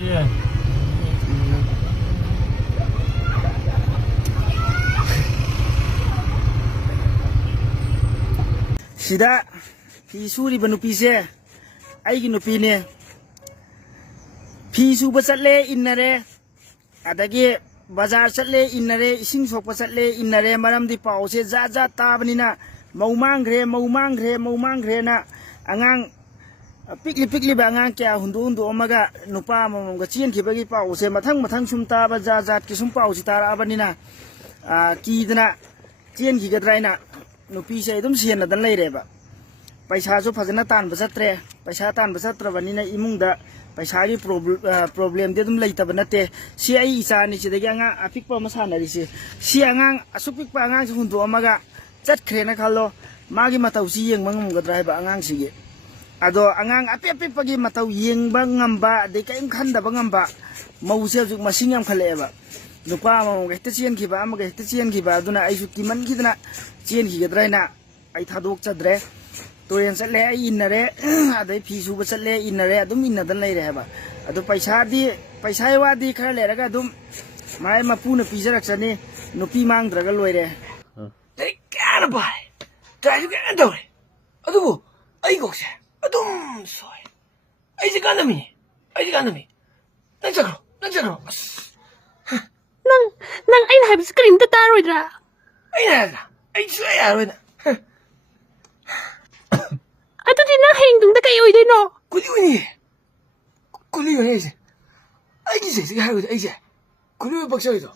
Yeah. Sida Pisuri Banupise Aiginupine Pisu Basatle innare Adagi Bazar Satle innare Ising Sopasatle innare Maram di Pause Zaza Tabanina Maumangre na Angang Pikli bangang kya hundu omaga nupa mamga chien kibagi pause mathang sumta ba zat ki sum pause tara abanina ki dana chien ki gadraina nupi se dum siena dan leireba paisa so phajana tan basatre paisa tan basatra banina imungda paisa gi problem de dum leita banate si ai isa ni sidagi anga apik pa masana ri si angang asupik pa angang hundu omaga chat khrena khalo magi matausi yeng mangum gadraiba angang sige Ado angang api pagi matau yeng bang ngamba de kaim khanda bang ngamba mause juk masing yam khale ba nupa ma ga hita ki ba am ga hita ki ba duna ai su kiman ki dana chien ki gadraina ai thadok chadre toren chatle ai innare adai phi su ba chatle innare adum innadan lai re ba ado paisa wa di khara le raga adum mai mapuna pijarak chani nupi mang draga loire Dai kana bai. Dai ju kana doi. Adubu ai gokse. Adum soy. Ai ganami. Nang chakro. Nang ay na habis krim tataroy dra. Ai soy arwen. Ato din na hengdung da kayo din no. Kuli ai se. Ai gise se haru ai se. Kuli baksa ito.